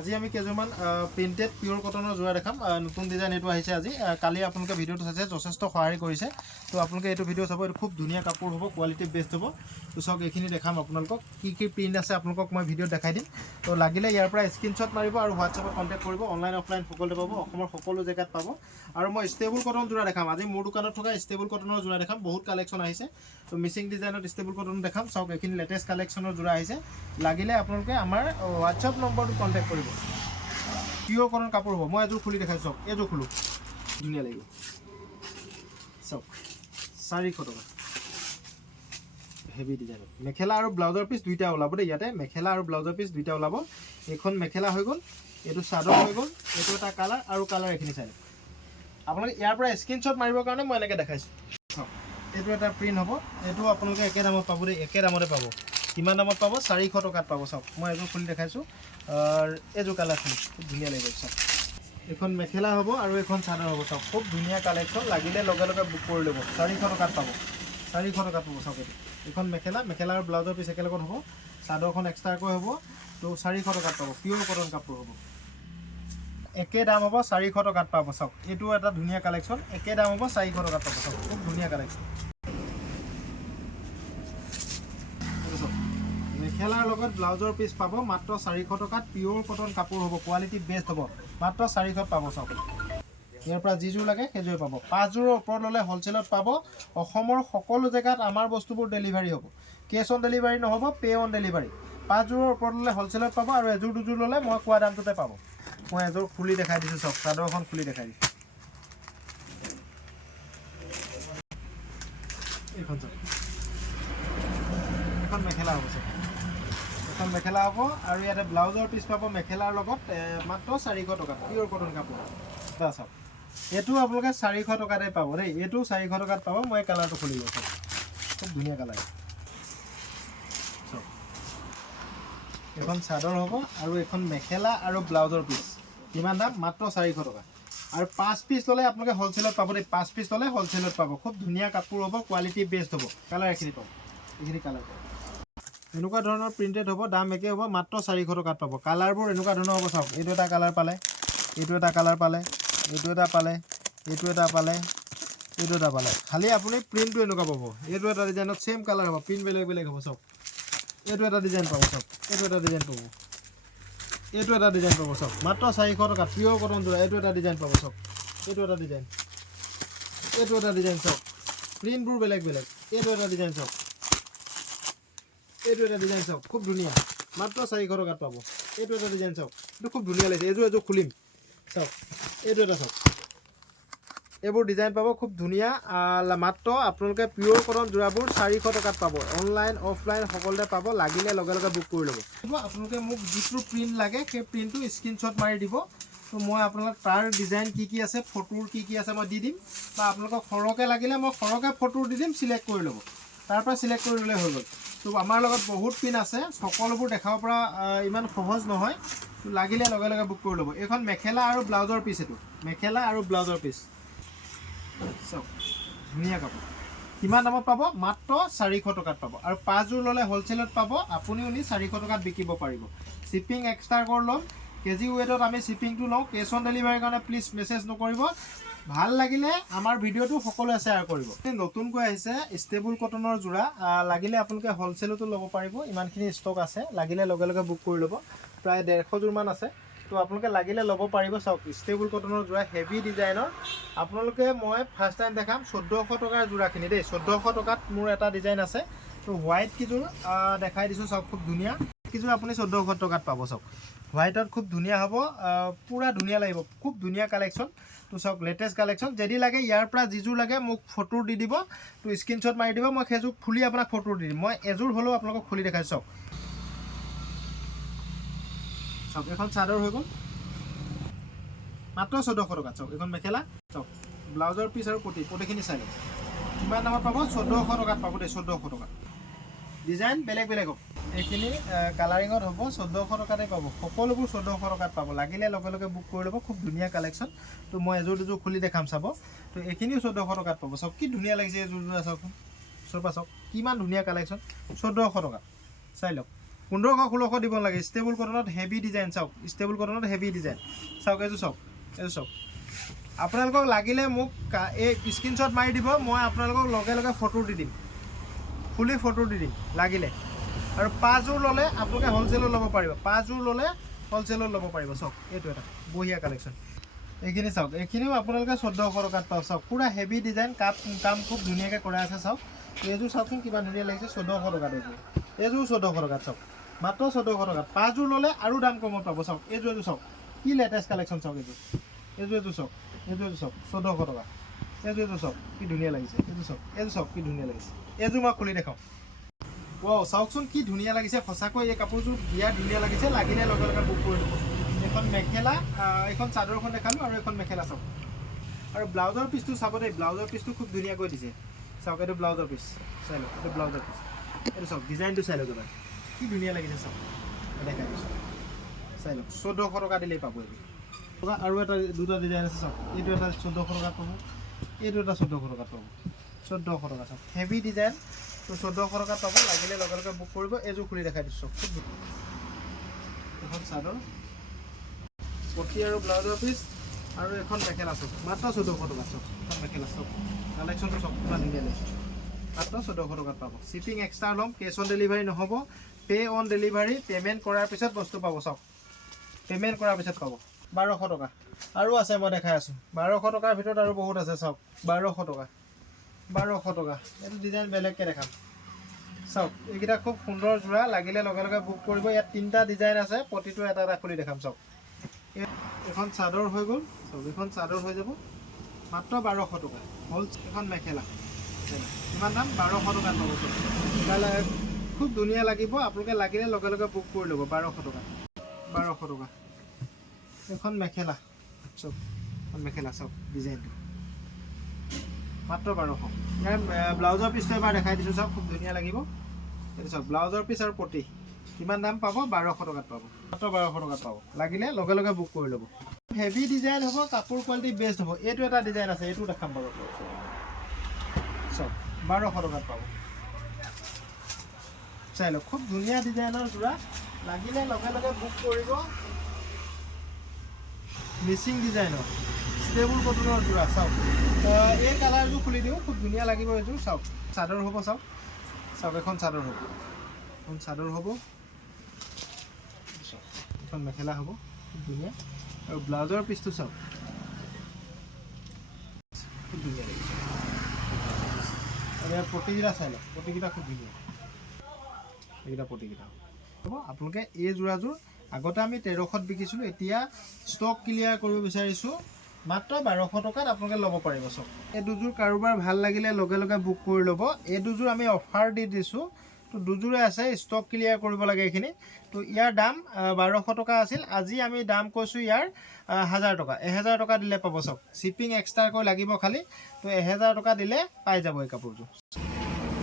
আজি আমি কেইজনমান প্ৰিণ্টেড পিয়ৰ কটনৰ যোৰা দেখাম নতুন ডিজাইন এইটো আহিছে আজি কালি আপোনালোকে ভিডিঅ'টো চাইছে যথেষ্ট সহায় কৰিছে তো আপোনালোকে এইটো ভিডিঅ' চাব এইটো খুব ধুনীয়া কাপোৰ হ'ব কোৱালিটি বেষ্ট হ'ব তো চাওক এইখিনি দেখাম আপোনালোকক কি প্ৰিণ্ট আছে আপোনালোকক মই ভিডিঅ'ত দেখাই দিম তো লাগিলে ইয়াৰ পৰা স্ক্ৰীনশ্বট মাৰিব আৰু হোৱাটছএপত কণ্টেক্ট কৰিব অনলাইন অফলাইন সকলোতে পাব অসমৰ সকলো জেগাত পাব আৰু মই ষ্টেবল কটন যোৰা দেখাম আজি মোৰ দোকানত থকা ষ্টেবল কটনৰ যোৰা দেখাম বহুত কালেকশ্যন আহিছে তো মিচিং ডিজাইনত ষ্টেবল কটন দেখাম চাওক এইখিনি লেটেষ্ট কালেকশ্যনৰ যোৰা আহিছে লাগিলে আপোনালোকে আমাৰ হোৱাটছএপ নম্বৰটো কণ্টেক্ট কৰিব পিয়ৰ কটন কাপোৰ হ'ব মই এযোৰ খুলি দেখাইছোঁ চাওক এযোৰ খোলোঁ ধুনীয়া লাগিব চাওক 400 টকা হেভি ডিজাইন মেখেলা আৰু ব্লাউজৰ পিচ দুইটা ওলাব দেই ইয়াতে মেখেলা আৰু ব্লাউজৰ পিচ দুইটা ওলাব এইখন মেখেলা হৈ গ'ল এইটো চাদৰ হৈ গ'ল এইটো এটা কালাৰ আৰু কালাৰ এইখিনি চাই আপোনালোকে ইয়াৰ পৰা স্ক্ৰীনশ্বট মাৰিবৰ কাৰণে মই এনেকৈ দেখাইছোঁ চাওক এইটো এটা প্ৰিণ্ট হ'ব এইটো আপোনালোকে একে দামত পাব দেই একে দামতে পাব কিমান দামত পাব 400 টকাত পাব চাওক মই এযোৰ খুলি দেখাইছোঁ আৰু এযোৰ কালাৰখন খুব ধুনীয়া লাগিব চাওক এখন মেখেলা হ'ব আৰু এখন চাদৰ হ'ব চাওক খুব ধুনীয়া কালেকশ্যন লাগিলে লগে লগে বুক কৰি ল'ব 400 টকাত পাব 400 টকাত পাব চাওক এইটো এখন মেখেলা আৰু ব্লাউজৰ পিচ একেলগত হ'ব চাদৰখন এক্সট্ৰাকৈ হ'ব তো 400 টকাত পাব পিয়ৰ কটন কাপোৰ হ'ব একে দাম হ'ব 400 টকাত পাব চাওক এইটো এটা ধুনীয়া কালেকশ্যন একে দাম হ'ব 400 টকাত পাব চাওক খুব ধুনীয়া কালেকশ্যন মেখেলাৰ লগত ব্লাউজৰ পিচ পাব মাত্ৰ 400 টকাত পিয়ৰ কটন কাপোৰ হ'ব কোৱালিটি বেষ্ট হ'ব মাত্ৰ 400ত পাব চাওক ইয়াৰ পৰা যিযোৰ লাগে সেইযোৰ পাব 5যোৰৰ ওপৰত ল'লে হ'লচেলত পাব অসমৰ সকলো জেগাত আমাৰ বস্তুবোৰ ডেলিভাৰী হ'ব কেছ অন ডেলিভাৰী নহ'ব পে' অন ডেলিভাৰী 5যোৰৰ ওপৰত ল'লে হ'লচেলত পাব আৰু এযোৰ দুযোৰ ল'লে মই কোৱা দামটোতে পাব মই এযোৰ খুলি দেখাই দিছোঁ চাওক চাদৰখন খুলি দেখাই দিছোঁ এইখন চাওক এখন মেখেলা হ'ব চাওক এখন মেখেলা হ'ব আৰু ইয়াতে ব্লাউজৰ পিচ পাব মেখেলাৰ লগত মাত্ৰ 400 টকা পিয়ৰ কটন কাপোৰ চাওক এইটো আপোনালোকে 400 টকাতে পাব দেই এইটো 400 টকাত পাব মই কালাৰটো খুলি গৈছোঁ খুব ধুনীয়া কালাৰ চাওক এখন চাদৰ হ'ব আৰু এখন মেখেলা আৰু ব্লাউজৰ পিচ কিমান দাম মাত্ৰ 400 টকা আৰু 5 পিচ ল'লে আপোনালোকে হ'লচেলত পাব দেই 5 পিচ ল'লে হ'লচেলত পাব খুব ধুনীয়া কাপোৰ হ'ব কোৱালিটি বেষ্ট হ'ব কালাৰ এইখিনি পাব এইখিনি কালাৰ পাব এনেকুৱা ধৰণৰ প্ৰিণ্টেড হ'ব দাম একে হ'ব মাত্ৰ 400 টকাত পাব কালাৰবোৰ এনেকুৱা ধৰণৰ হ'ব চাওক এইটো এটা কালাৰ পালে এইটো এটা কালাৰ পালে এইটো এটা পালে এইটো এটা পালে এইটো এটা পালে খালি আপুনি প্ৰিণ্টটো এনেকুৱা পাব এইটো এটা ডিজাইনত ছেম কালাৰ হ'ব প্ৰিণ্ট বেলেগ বেলেগ হ'ব চাওক এইটো এটা ডিজাইন পাব চাওক এইটো এটা ডিজাইন পাব এইটো এটা ডিজাইন পাব চাওক মাত্ৰ 400 টকা পিয়ৰ কটন যোৰা এইটো এটা ডিজাইন পাব চাওক এইটো এটা ডিজাইন এইটো এটা ডিজাইন চাওক প্ৰিণ্টবোৰ বেলেগ বেলেগ এইটো এটা ডিজাইন চাওক এইটো এটা ডিজাইন চাওক খুব ধুনীয়া মাত্ৰ 400 টকাত পাব এইটো এটা ডিজাইন চাওক এইটো খুব ধুনীয়া লাগিছে এযোৰ খুলিম চাওক এইটো এটা চাওক এইবোৰ ডিজাইন পাব খুব ধুনীয়া মাত্ৰ আপোনালোকে পিয়ৰ কটন যোৰাবোৰ 400 টকাত পাব অনলাইন অফলাইন সকলোতে পাব লাগিলে লগে লগে বুক কৰি ল'ব আপোনালোকে মোক যিটো প্ৰিণ্ট লাগে সেই প্ৰিণ্টটো স্ক্ৰীনশ্বট মাৰি দিব তো মই আপোনালোক তাৰ ডিজাইন কি আছে ফটোৰ কি আছে মই দি দিম বা আপোনালোকক সৰহকৈ লাগিলে মই সৰহকৈ ফটো দি দিম চিলেক্ট কৰি ল'ব তাৰ পৰা চিলেক্ট কৰি ল'লে হৈ গ'ল তো আমাৰ লগত বহুত পিন আছে সকলোবোৰ দেখাব পৰা ইমান সহজ নহয় তো লাগিলে লগে লগে বুক কৰি ল'ব এইখন মেখেলা আৰু ব্লাউজৰ পিচ এইটো মেখেলা আৰু ব্লাউজৰ পিচ চাওক ধুনীয়া কাপোৰ কিমান দামত পাব মাত্ৰ 400 টকাত পাব আৰু 5যোৰ ল'লে হ'লচেলত পাব আপুনিও নি 400 টকাত বিকিব পাৰিব শ্বিপিং এক্সট্ৰা কৰি ল'ম কেজি ৱেটত আমি শ্বিপিংটো লওঁ কেছ অন ডেলিভাৰীৰ কাৰণে প্লিজ মেছেজ নকৰিব ভাল লাগিলে আমাৰ ভিডিঅ'টো সকলোৱে শ্বেয়াৰ কৰিব নতুনকৈ আহিছে ষ্টেবল কটনৰ যোৰা লাগিলে আপোনালোকে হ'লচেলতো ল'ব পাৰিব ইমানখিনি ষ্টক আছে লাগিলে লগে লগে বুক কৰি ল'ব প্ৰায় 150 যোৰমান আছে তো আপোনালোকে লাগিলে ল'ব পাৰিব চাওক ষ্টেবল কটনৰ যোৰা হেভি ডিজাইনৰ আপোনালোকে মই ফাৰ্ষ্ট টাইম দেখাম 1400 টকাৰ যোৰাখিনি দেই 1400 টকাত মোৰ এটা ডিজাইন আছে তো হোৱাইট কিযোৰ দেখাই দিছোঁ চাওক খুব ধুনীয়া কিযোৰ আপুনি 1400 টকাত পাব চাওক হোৱাইটত খুব ধুনীয়া হ'ব পুৰা ধুনীয়া লাগিব খুব ধুনীয়া কালেকশ্যন তো চাওক লেটেষ্ট কালেকশ্যন যদি লাগে ইয়াৰ পৰা যিযোৰ লাগে মোক ফটো দি দিব তো স্ক্ৰীনশ্বট মাৰি দিব মই সেইযোৰ খুলি আপোনাক ফটো দি দিম মই এযোৰ হ'লেও আপোনালোকক খুলি দেখাইছোঁ চাওক চাওক এখন চাদৰ হৈ গ'ল মাত্ৰ 1400 টকাত চাওক এখন মেখেলা চাওক ব্লাউজৰ পিচ আৰু পটিখিনি চাই লওক কিমান দামত পাব 1400 টকাত পাব দেই 1400 টকাত ডিজাইন বেলেগ বেলেগ হ'ব এইখিনি কালাৰিঙত হ'ব 1400 টকাতে পাব সকলোবোৰ 1400 টকাত পাব লাগিলে লগে লগে বুক কৰি ল'ব খুব ধুনীয়া কালেকশ্যন তো মই এযোৰ দুযোৰ খুলি দেখাম চাব তো এইখিনিও 1400 টকাত পাব চাওক কি ধুনীয়া লাগিছে এযোৰ চাওক চাওক কিমান ধুনীয়া কালেকশ্যন 1400 টকা চাই লওক 1500-1600 দিব লাগে ষ্টেবল কটনত হেভি ডিজাইন চাওক ষ্টেবল কটনত হেভি ডিজাইন চাওক এইটো চাওক আপোনালোকক লাগিলে মোক এই স্ক্ৰীনশ্বট মাৰি দিব মই আপোনালোকক লগে লগে ফটো দি দিম ফুলি ফটো দি দিম লাগিলে আৰু 5 যোৰ ল'লে আপোনালোকে হ'লচেলত ল'ব পাৰিব 5 যোৰ ল'লে হ'লচেলত ল'ব পাৰিব চাওক এইটো এটা বঢ়িয়া কালেকশ্যন এইখিনি চাওক এইখিনিও আপোনালোকে 1400 টকাত পাব চাওক পুৰা হেভি ডিজাইন কাম খুব ধুনীয়াকৈ কৰা আছে চাওক এইযোৰ চাওকচোন কিবা ধুনীয়া লাগিছে 1400 টকাত এইযোৰ 1400 টকাত চাওক মাত্ৰ 1400 টকাত 5 যোৰ ল'লে আৰু দাম কমত পাব চাওক এইযোৰ চাওক কি লেটেষ্ট কালেকশ্যন চাওক এইযোৰ চাওক 1400 টকা এইযোৰ চাওক কি ধুনীয়া লাগিছে এইযোৰ চাওক কি ধুনীয়া লাগিছে এইযোৰ মই খুলি দেখাওঁ ৱাও চাওকচোন কি ধুনীয়া লাগিছে সঁচাকৈ এই কাপোৰযোৰ বিৰাট ধুনীয়া লাগিছে লাগিলে লগে লগে বুক কৰি দিব এখন মেখেলা এখন চাদৰখন দেখালোঁ আৰু এখন মেখেলা চাওক আৰু ব্লাউজৰ পিচটো চাব দেই ব্লাউজৰ পিচটো খুব ধুনীয়াকৈ দিছে চাওক এইটো ব্লাউজৰ পিচ চাই লওক এইটো ব্লাউজৰ পিচ এইটো চাওক ডিজাইনটো চাই লওক এবাৰ কি ধুনীয়া লাগিছে চাওক দেখাই দিছোঁ চাই লওক 1400 টকা দিলেই পাব এইটো আৰু এটা দুটা ডিজাইন আছে চাওক এইটো এটা 1400 টকাত পাব এইটো এটা 1400 টকাত পাব 1400 টকা চাওক হেভি ডিজাইন তো 1400 টকাত পাব লাগিলে লগে লগে বুক কৰিব এইযোৰ খুলি দেখাই দিছোঁ খুব এখন চাদৰ পটি আৰু ব্লাউজৰ পিচ আৰু এখন মেখেলা চাওক মাত্ৰ 1400 টকাত চাওক এখন মেখেলা চাওক কালেকশ্যনটো চাওক কিমান ধুনীয়া লাগিছে মাত্ৰ 1400 টকাত পাব শ্বিপিং এক্সট্ৰা ল'ম কেছ অন ডেলিভাৰী নহ'ব পে' অন ডেলিভাৰী পে'মেণ্ট কৰাৰ পিছত বস্তু পাব চাওক পে'মেণ্ট কৰাৰ পিছত পাব 1200 টকা আৰু আছে মই দেখাই আছোঁ 1200 টকাৰ ভিতৰত আৰু বহুত আছে চাওক 1200 টকা এইটো ডিজাইন বেলেগকৈ দেখাম চাওক এইকেইটা খুব সুন্দৰ যোৰা লাগিলে লগে লগে বুক কৰিব ইয়াত 3টা ডিজাইন আছে প্ৰতিটো এটা এটা খুলি দেখাম চাওক এখন চাদৰ হৈ গ'ল চাওক এখন চাদৰ হৈ যাব মাত্ৰ 1200 টকা হ'ল এখন মেখেলা কিমান দাম 1200 টকাত পাব খুব ধুনীয়া লাগিব আপোনালোকে লাগিলে লগে লগে বুক কৰি ল'ব 1200 টকা এখন মেখেলা চাওক এখন মেখেলা চাওক ডিজাইনটো মাত্ৰ 1200 ইয়াৰ ব্লাউজৰ পিচটো এবাৰ দেখাই দিছোঁ চাওক খুব ধুনীয়া লাগিব এইটো চাওক ব্লাউজৰ পিচ আৰু পটি কিমান দাম পাব 1200 টকাত পাব মাত্ৰ 1200 টকাত পাব লাগিলে লগে লগে বুক কৰি ল'ব হেভি ডিজাইন হ'ব কাপোৰ কোৱালিটি বেষ্ট হ'ব এইটো এটা ডিজাইন আছে এইটো দেখাম বাৰু চাওক 1200 টকাত পাব চাই লওক খুব ধুনীয়া ডিজাইনৰ যোৰা লাগিলে লগে লগে বুক কৰিব মিচিং ডিজাইনৰ ষ্টেবল কটনৰ যোৰা চাওক এই কালাৰযোৰ খুলি দিওঁ খুব ধুনীয়া লাগিব এইযোৰ চাওক চাদৰ হ'ব চাওক এখন চাদৰ হ'ব এখন মেখেলা হ'ব খুব ধুনীয়া আৰু ব্লাউজৰ পিচটো চাওক খুব ধুনীয়া লাগিছে আৰু ইয়াৰ পটিকেইটা চাই লওক পটিকেইটা খুব ধুনীয়া এইকেইটা পটিকেইটা হ'ব আপোনালোকে এই যোৰাযোৰ আগতে আমি 1300ত বিকিছিলোঁ এতিয়া ষ্টক ক্লিয়াৰ কৰিব বিচাৰিছোঁ মাত্ৰ 1200 টকাত আপোনালোকে ল'ব পাৰিব চাওক এই দুযোৰ কাৰোবাৰ ভাল লাগিলে লগে লগে বুক কৰি ল'ব এই দুযোৰ আমি অফাৰ দি দিছোঁ তো দুযোৰে আছে ষ্টক ক্লিয়াৰ কৰিব লাগে এইখিনি তো ইয়াৰ দাম 1200 টকা আছিল আজি আমি দাম কৈছোঁ ইয়াৰ 1000 টকা 1000 টকা দিলে পাব চাওক শ্বিপিং এক্সট্ৰাকৈ লাগিব খালি তো 1000 টকা দিলে পাই যাব এই কাপোৰযোৰ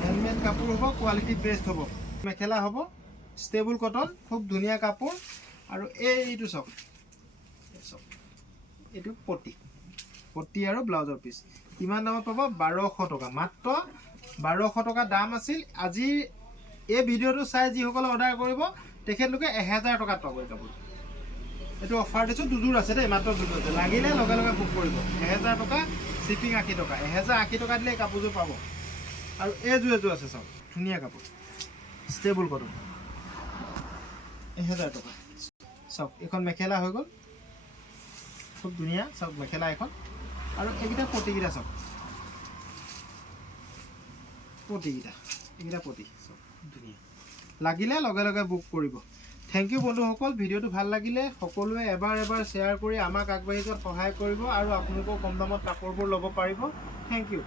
হেণ্ডমেড কাপোৰ হ'ব কোৱালিটি বেষ্ট হ'ব মেখেলা হ'ব ষ্টেবল কটন খুব ধুনীয়া কাপোৰ আৰু এইটো চাওক এইটো পটি আৰু ব্লাউজৰ পিচ কিমান দামত পাব 1200 টকা মাত্ৰ 1200 টকা দাম আছিল আজি এই ভিডিঅ'টো চাই যিসকলে অৰ্ডাৰ কৰিব তেখেতলোকে 1000 টকাত পাব এই কাপোৰ এইটো অফাৰ দিছোঁ দুযোৰ আছে দেই মাত্ৰ দুযোৰ আছে লাগিলে লগে লগে বুক কৰিব 1000 টকা শ্বিপিং 80 টকা 1080 টকা দিলে এই কাপোৰযোৰ পাব আৰু এইযোৰ আছে চাওক ধুনীয়া কাপোৰ ষ্টেবল কটন 1000 টকা চাওক এখন মেখেলা হৈ গ'ল খুব ধুনীয়া চাওক মেখেলা এখন আৰু এইকেইটা পটিকেইটা চাওক এইকেইটা পটি চাওক ধুনীয়া লাগিলে লগে লগে বুক কৰিব থেংক ইউ বন্ধুসকল ভিডিঅ'টো ভাল লাগিলে সকলোৱে এবাৰ শ্বেয়াৰ কৰি আমাক আগবাঢ়ি যোৱাত সহায় কৰিব আৰু আপোনালোকেও কম দামত কাপোৰবোৰ ল'ব পাৰিব থেংক ইউ